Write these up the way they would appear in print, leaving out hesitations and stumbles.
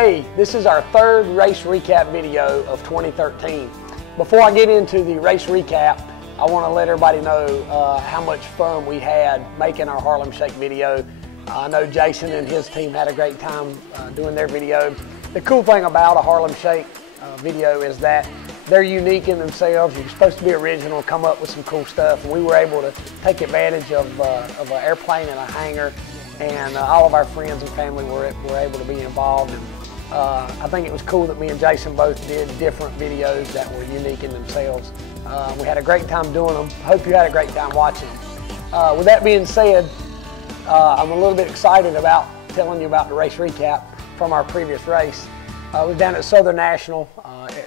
Hey, this is our third race recap video of 2013. Before I get into the race recap, I want to let everybody know how much fun we had making our Harlem Shake video. I know Jason and his team had a great time doing their video. The cool thing about a Harlem Shake video is that they're unique in themselves. You're supposed to be original, come up with some cool stuff. And we were able to take advantage of an airplane and a hangar, and all of our friends and family were able to be involved. And I think it was cool that me and Jason both did different videos that were unique in themselves. We had a great time doing them. Hope you had a great time watching them. With that being said, I'm a little bit excited about telling you about the race recap from our previous race. I was down at Southern National.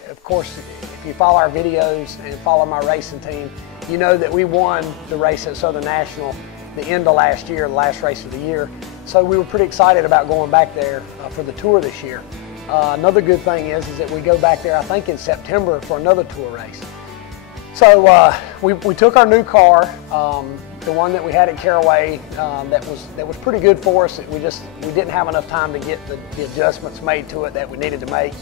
Of course, if you follow our videos and follow my racing team, you know that we won the race at Southern National the end of last year, the last race of the year. So we were pretty excited about going back there for the tour this year. Another good thing is that we go back there, I think, in September for another tour race. So we took our new car, the one that we had at Caraway, that was pretty good for us. We didn't have enough time to get the adjustments made to it that we needed to make,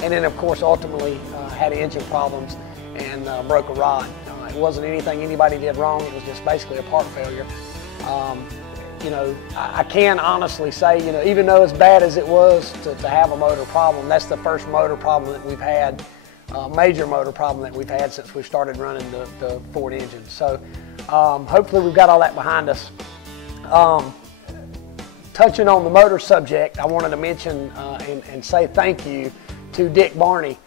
and then of course ultimately had engine problems and broke a rod. It wasn't anything anybody did wrong. It was just basically a part failure. You know, I can honestly say, you know, even though as bad as it was to have a motor problem, that's the first motor problem that we've had, major motor problem that we've had since we started running the Ford engine. So hopefully we've got all that behind us. Touching on the motor subject, I wanted to mention and say thank you to Dick Barney.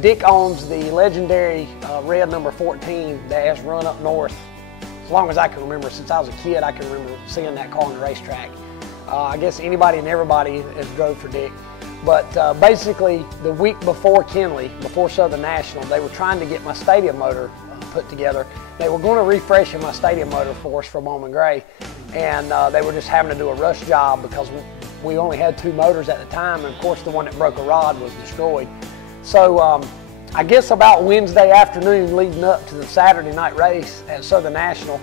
Dick owns the legendary red number 14 that has run up north. As long as I can remember, since I was a kid, I can remember seeing that car on the racetrack. I guess anybody and everybody has drove for Dick. But basically, the week before Kenley, before Southern National, they were trying to get my stadium motor put together. They were going to refresh my stadium motor for us for Bowman Gray, and they were just having to do a rush job because we only had 2 motors at the time, and of course the one that broke a rod was destroyed. So I guess about Wednesday afternoon leading up to the Saturday night race at Southern National,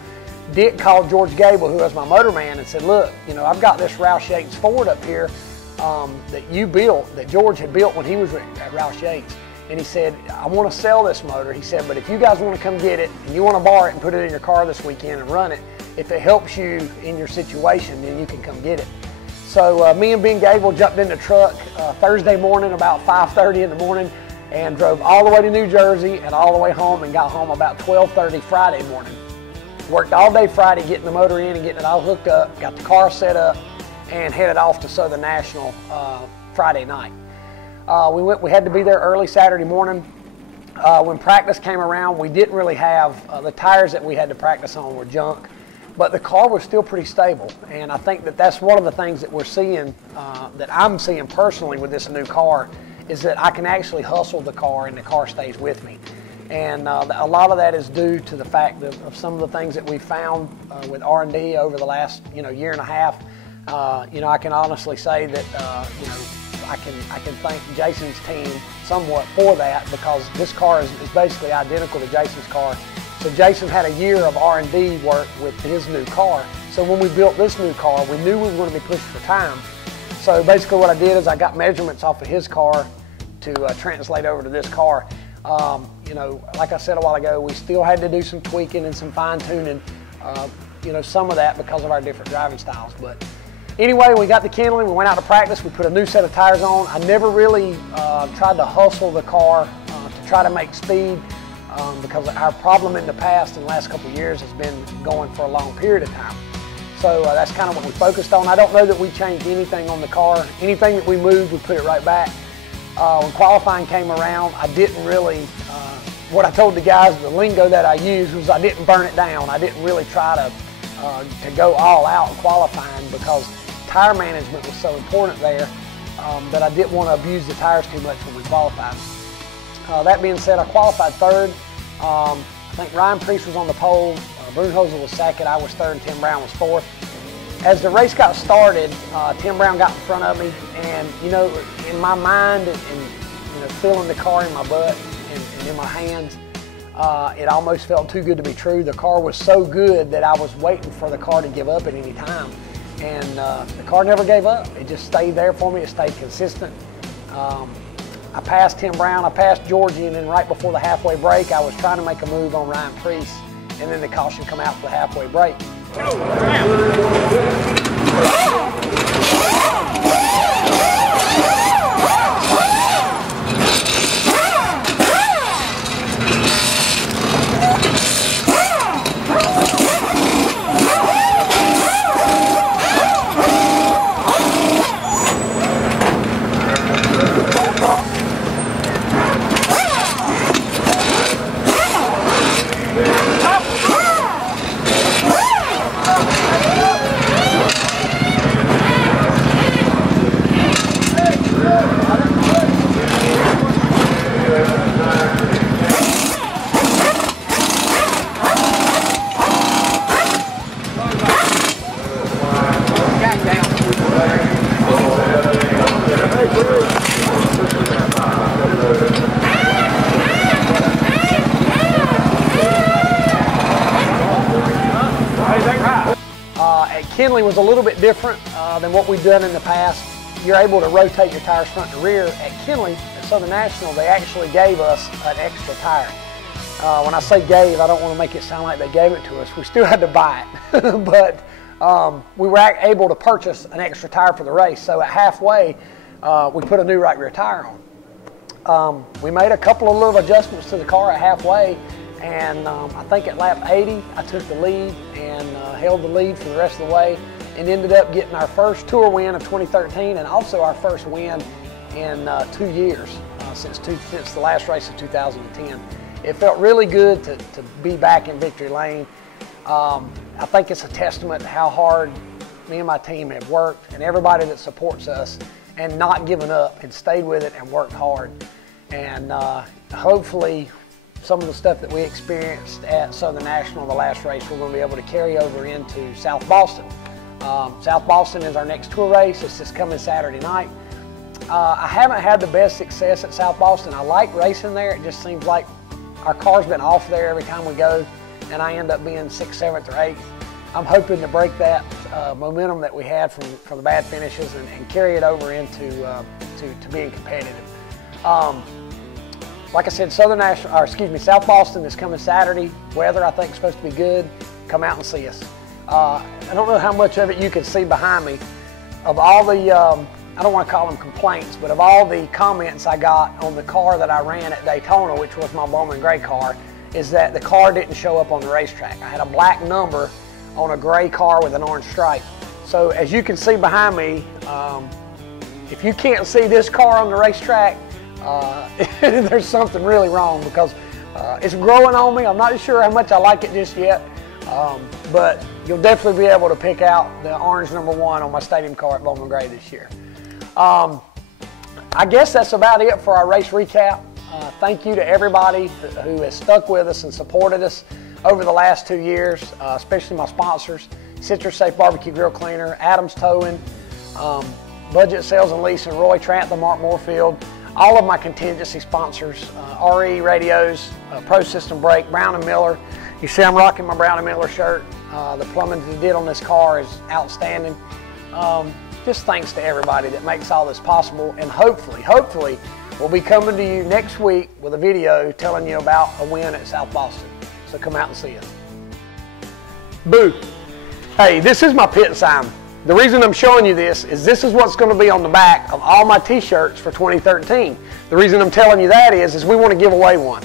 Dick called George Gable, who was my motor man, and said, look, you know, I've got this Roush Yates Ford up here that you built, that George had built when he was at Roush Yates. And he said, I want to sell this motor. He said, but if you guys want to come get it and you want to borrow it and put it in your car this weekend and run it, if it helps you in your situation, then you can come get it. So me and Ben Gable jumped in the truck Thursday morning about 5:30 in the morning and drove all the way to New Jersey and all the way home, and got home about 12:30 Friday morning. Worked all day Friday getting the motor in and getting it all hooked up, got the car set up, and headed off to Southern National Friday night. We had to be there early Saturday morning. When practice came around, we didn't really have, the tires that we had to practice on were junk, but the car was still pretty stable. And I think that that's one of the things that we're seeing, that I'm seeing personally with this new car, is that I can actually hustle the car and the car stays with me. And a lot of that is due to the fact of some of the things that we found with R&D over the last year and a half. You know, I can honestly say that you know, I can thank Jason's team somewhat for that, because this car is basically identical to Jason's car. So Jason had a year of R&D work with his new car. So when we built this new car, we knew we were going to be pushed for time. So basically what I did is I got measurements off of his car to translate over to this car. You know, like I said a while ago, we still had to do some tweaking and some fine tuning, you know, some of that because of our different driving styles. But anyway, we got to Kenley, we went out to practice, we put a new set of tires on. I never really tried to hustle the car to try to make speed, because our problem in the past, in the last couple of years, has been going for a long period of time. So that's kind of what we focused on. I don't know that we changed anything on the car. Anything that we moved, we put it right back. When qualifying came around, I didn't really, what I told the guys, the lingo that I used was I didn't burn it down. I didn't really try to go all out in qualifying, because tire management was so important there that I didn't want to abuse the tires too much when we qualified. That being said, I qualified third. I think Ryan Priest was on the pole, Brunhoser was second, I was third, and Tim Brown was fourth. As the race got started, Tim Brown got in front of me, and you know, in my mind and you know, feeling the car in my butt and in my hands, it almost felt too good to be true. The car was so good that I was waiting for the car to give up at any time, and the car never gave up. It just stayed there for me. It stayed consistent, I passed Tim Brown, I passed Georgie, and then right before the halfway break, I was trying to make a move on Ryan Priest, and then the caution come out for the halfway break. Kinley was a little bit different than what we've done in the past. You're able to rotate your tires front and rear. At Kinley, at Southern National, they actually gave us an extra tire. When I say gave, I don't want to make it sound like they gave it to us. We still had to buy it. But we were able to purchase an extra tire for the race. So at halfway, we put a new right rear tire on. We made a couple of little adjustments to the car at halfway. And I think at lap 80, I took the lead and held the lead for the rest of the way and ended up getting our first tour win of 2013 and also our first win in 2 years since the last race of 2010. It felt really good to be back in victory lane. I think it's a testament to how hard me and my team have worked and everybody that supports us and not given up and stayed with it and worked hard. And hopefully, some of the stuff that we experienced at Southern National, the last race, we're going to be able to carry over into South Boston. South Boston is our next tour race. It's this coming Saturday night. I haven't had the best success at South Boston. I like racing there. It just seems like our car's been off there every time we go, and I end up being 6th, 7th, or 8th. I'm hoping to break that momentum that we had from the bad finishes and carry it over into to being competitive. Like I said, South Boston is coming Saturday. Weather, I think, is supposed to be good. Come out and see us. I don't know how much of it you can see behind me. Of all the, I don't want to call them complaints, but of all the comments I got on the car that I ran at Daytona, which was my Bowman Gray car, is that the car didn't show up on the racetrack. I had a black number on a gray car with an orange stripe. So as you can see behind me, if you can't see this car on the racetrack, there's something really wrong because it's growing on me. I'm not sure how much I like it just yet, but you'll definitely be able to pick out the orange number 1 on my stadium car at Bowman Gray this year. I guess that's about it for our race recap. Thank you to everybody who has stuck with us and supported us over the last 2 years, especially my sponsors, Citrus Safe Barbecue Grill Cleaner, Adams Towing, Budget Sales and Leasing, Roy Trantham, Mark Moorfield, all of my contingency sponsors, RE Radios, Pro System Brake, Brown & Miller. You see I'm rocking my Brown & Miller shirt. The plumbing they did on this car is outstanding. Just thanks to everybody that makes all this possible, and hopefully, we'll be coming to you next week with a video telling you about a win at South Boston. So come out and see us. Boo! Hey, this is my pit sign. The reason I'm showing you this is what's going to be on the back of all my t-shirts for 2013. The reason I'm telling you that is we want to give away one.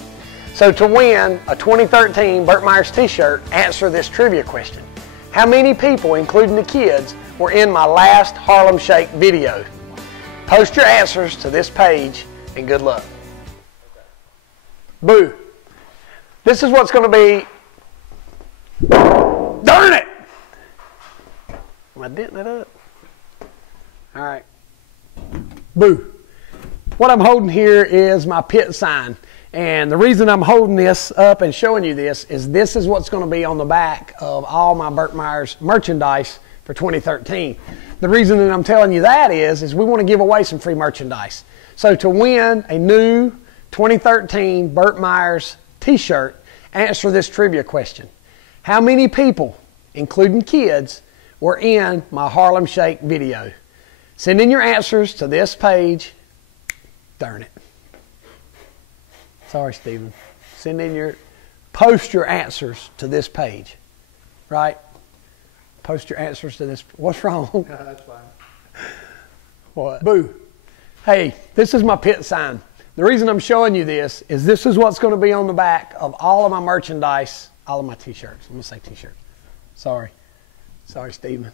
So to win a 2013 Burt Myers t-shirt, answer this trivia question. How many people, including the kids, were in my last Harlem Shake video? Post your answers to this page and good luck. Boo. This is what's going to be. Darn it! Am I denting it up? All right. Boo. What I'm holding here is my pit sign. And the reason I'm holding this up and showing you this is what's going to be on the back of all my Burt Myers merchandise for 2013. The reason that I'm telling you that is we want to give away some free merchandise. So to win a new 2013 Burt Myers t-shirt, answer this trivia question. How many people, including kids, were in my Harlem Shake video? Send in your answers to this page Darn it. Sorry, Stephen. Send in post your answers to this page, right? Post your answers to this. What's wrong? That's fine. What? Boo. Hey, this is my pit sign. The reason I'm showing you this is what's going to be on the back of all of my merchandise, all of my t-shirts. I'm going to say t-shirts. Sorry, Stephen.